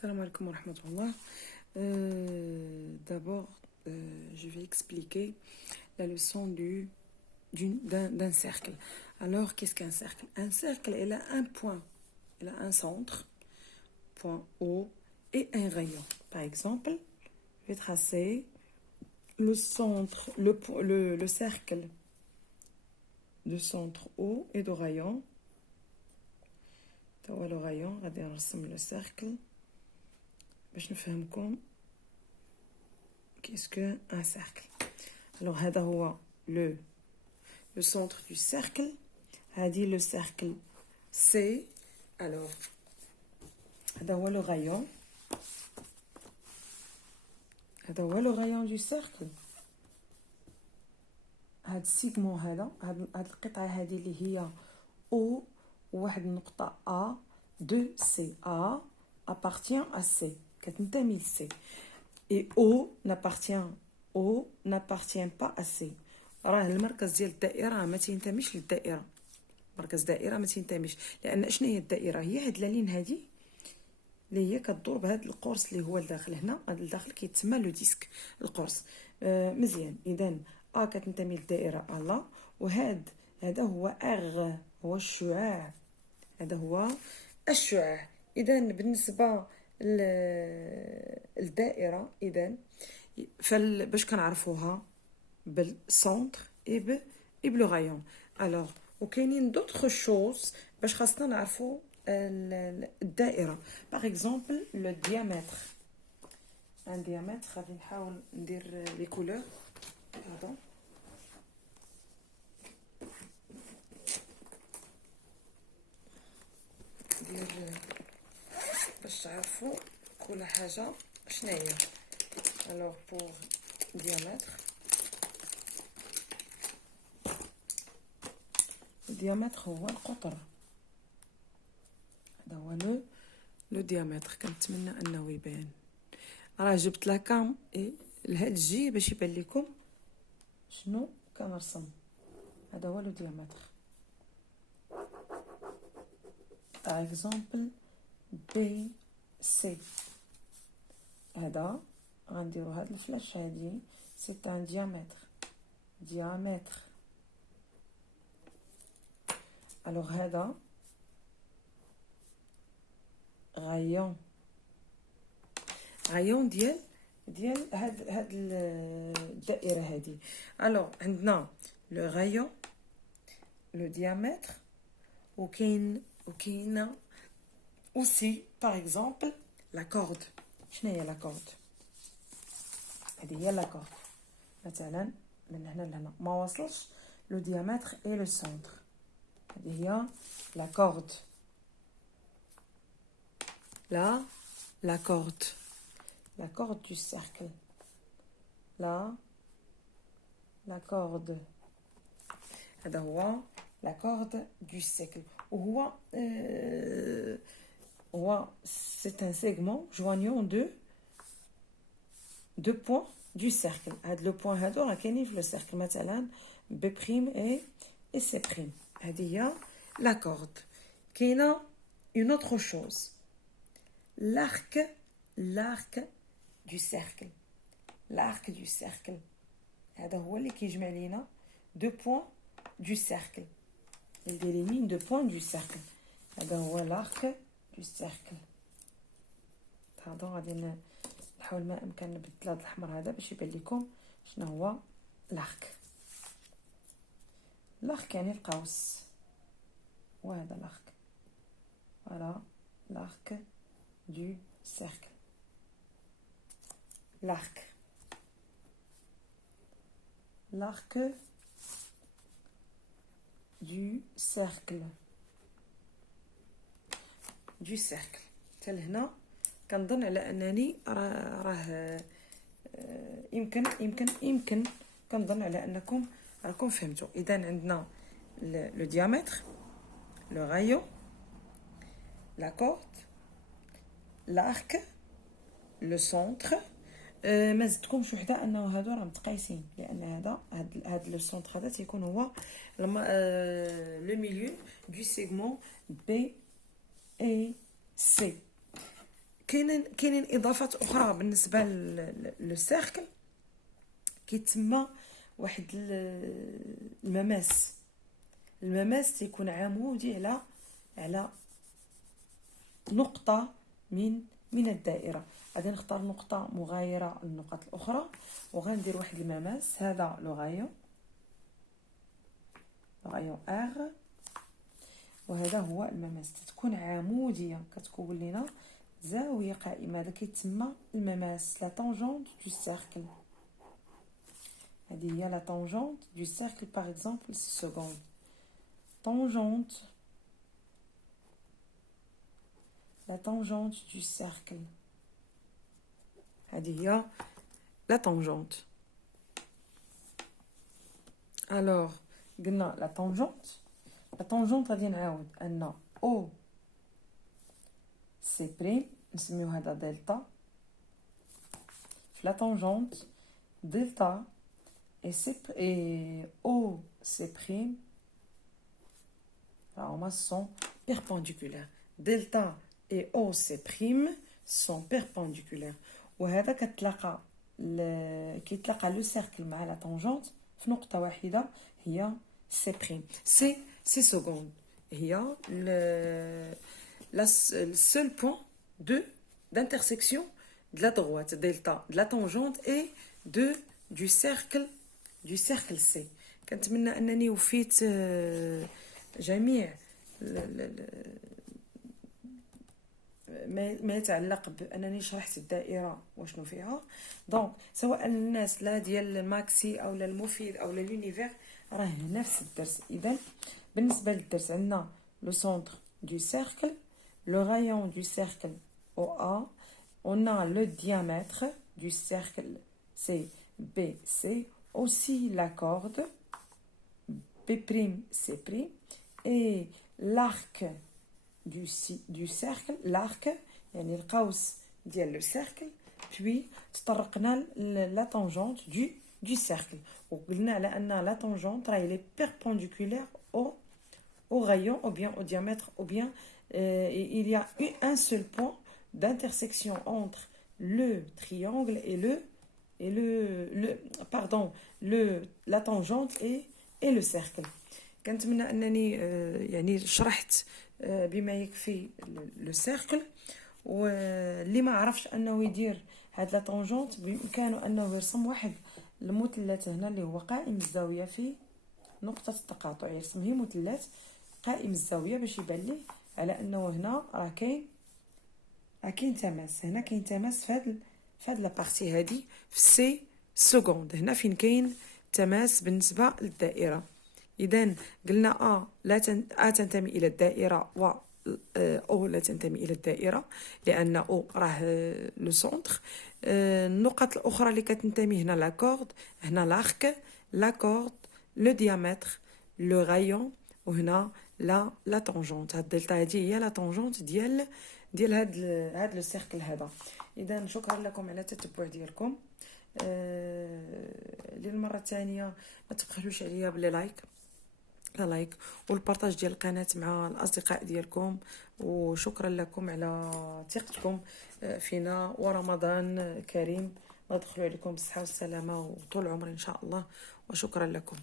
Salam alaikum wa rahmatullah. D'abord, je vais expliquer la leçon d'un cercle. Alors, qu'est-ce qu'un cercle? Un cercle, il a un point, il a un centre, point O, et un rayon. Par exemple, je vais tracer le centre, le cercle de centre O et de rayon. Le rayon, غادي نرسم le cercle. باش نفهمكم qu'est-ce qu'un cercle. Alors هذا هو le centre du cercle. هذه le cercle C. Alors هذا هو le rayon. هذا هو le rayon du cercle. هذا السيغمون هذا القطعة هذه اللي هي O وواحد النقطة A de C. A appartient à C. كتنتمي ل C. Et O n'appartient pas à C. راه المركز ديال الدائرة ما تينتميش للدائرة. مركز دائرة ما تينتميش لأن شنو هي الدائرة؟ هي هاد لالين هادي اللي هي كتدور بهاد القرص اللي هو لداخل هنا. هاد الداخل كيتسمى لو ديسك القرص. مزيان. إذا A كتنتمي للدائرة ألا هذا هو R هو الشعاع. هذا هو الشعاع. إذا بالنسبة للدائرة باش كنعرفوها بالسونتر اي بلو غايون. الوغ وكاينين دوطخ شوز باش خاصنا نعرفو الدائرة. باغ اكزومبل لو ديامتر. ان ديامتر غادي نحاول ندير لي كولور. باردون. باش تعرفوا كل حاجه شناهي. الوغ بور diamètre. الديامتر هو القطر. هذا هو لو ديامتر. كنتمنى انه يبان. راه جبت لاكام لهاد الجي باش يبان لكم شنو كنرسم. هذا هو لو ديامتر. par exemple بي سي. هذا غنديرو هاد الفلاش هادي سي ان diamètre. الوغ هذا غايون ديال هاد الدائره هادي. الوغ عندنا لو غايون لو ديامتر وكاينه aussi par exemple la corde. شنو هي لا كورد؟ هذه هي لا كورد. مثلا من هنا لهنا ما وصلش لو ديامتر اي لو سنتر. هذه هي لا كورد. la corde du cercle. la corde. هذا هو la corde du cercle. وهو c'est un segment joignant deux points du cercle. هاد لو بوين هادو راه كاينين في لو سيركل. مثلا B' et C'. هذه هي لا كورد. كاينه une autre chose. l'arc du cercle. l'arc du cercle هذا هو اللي كيجمع لينا deux points du cercle. il délimite deux points du cercle. هذا هو l'arc du cercle. هذا غادي نحاول ما امكن نبدل هذا الاحمر هذا باش يبان لكم شنو هو l'arc. l'arc يعني القوس. وهذا l'arc. voilà l'arc du cercle. l'arc du cercle. حتى لهنا كنظن على انني راه يمكن كنظن على انكم راكم فهمتوا. اذا عندنا لو ديامتر لو رايون لا كورد l'arc لو سونتر. ما زدتكمش وحده انه هادو راه متقايسين لان هذا لو سونتر هذا تيكون هو لو ميليو دو سيغمون بي اي سي. كاينين اضافات اخرى بالنسبه للسيركل كيتسمى واحد المماس تيكون عمودي على نقطه من الدائره. غادي نختار نقطه مغايره للنقط الاخرى وغندير واحد المماس. هذا لو غايون ار، وهذا هو المماس. تكون عموديه كتكون لنا زاويه قائمه. هذا كيتسمى المماس لا طونجونت دو سيركل. هذه هي لا طونجونت دو سيركل. باغ اكزومبل سكوند طونجونت لا طونجونت دو سيركل. هذه هي لا طونجونت. الوغ قلنا لا طونجونت غادي نعاود ان او سي بريم نسميو هذا دلتا. في لا طونجونت دلتا et O C' هما sont perpendiculaires. دلتا et O C' sont perpendiculaires. وهذا كيتلاقى لو سيركل مع لا طونجونت في نقطة واحدة هي C'. سي سكوند هي le seul point d'intersection de la droite delta de la tangente et du cercle C. كنتمنى انني وفيت جميع ما يتعلق بانني شرحت الدائره وشنو فيها. دونك سواء الناس لا ديال الماكسي او المفيد او لونيفير راه نفس الدرس. اذا بالنسبه للدرس عندنا لو سونتر du cercle, le rayon du cercle OA, on a le diamètre du cercle c'est BC, aussi la corde B'C' et l'arc du cercle, l'arc يعني القوس ديال le cercle. puis تطرقنا la tangente du cercle وقلنا على ان la tangente راهي لي perpendiculaire au rayon ou bien au diamètre ou bien il y a un seul point d'intersection entre le triangle et la tangente et le cercle. كنتمنى انني يعني شرحت بما يكفي لو سيركل. واللي ما عرفش انه يدير هاد لا طونجونت بامكانه انه يرسم واحد المثلث هنا اللي هو قائم الزاويه في نقطه التقاطع. يرسم هي مثلث قائم الزاويه باش يبان ليه على انه هنا راه كاين تماس. هنا كاين تماس في هاد لا بارتي هادي في سي سكوند. هنا فين كاين تماس بالنسبه للدائره. اذا قلنا ا تنتمي الى الدائره و او لا تنتمي الى الدائره لان او راه لو سونتر. النقط الاخرى اللي كتنتمي هنا لا كورد، هنا لارك، لا كورد، لو ديامتر، لو رايون، وهنا لا طونجونت. هاد الدلتا هادي هي لا طونجونت ديال هاد لو سيركل هذا. اذا شكرا لكم على التتبع ديالكم. للمره الثانيه ما تبخلوش عليا باللايك والبارطاج ديال القناه مع الاصدقاء ديالكم. وشكرا لكم على ثقتكم فينا، ورمضان كريم ندخلوا عليكم بالصحه والسلامه وطول العمر ان شاء الله. وشكرا لكم.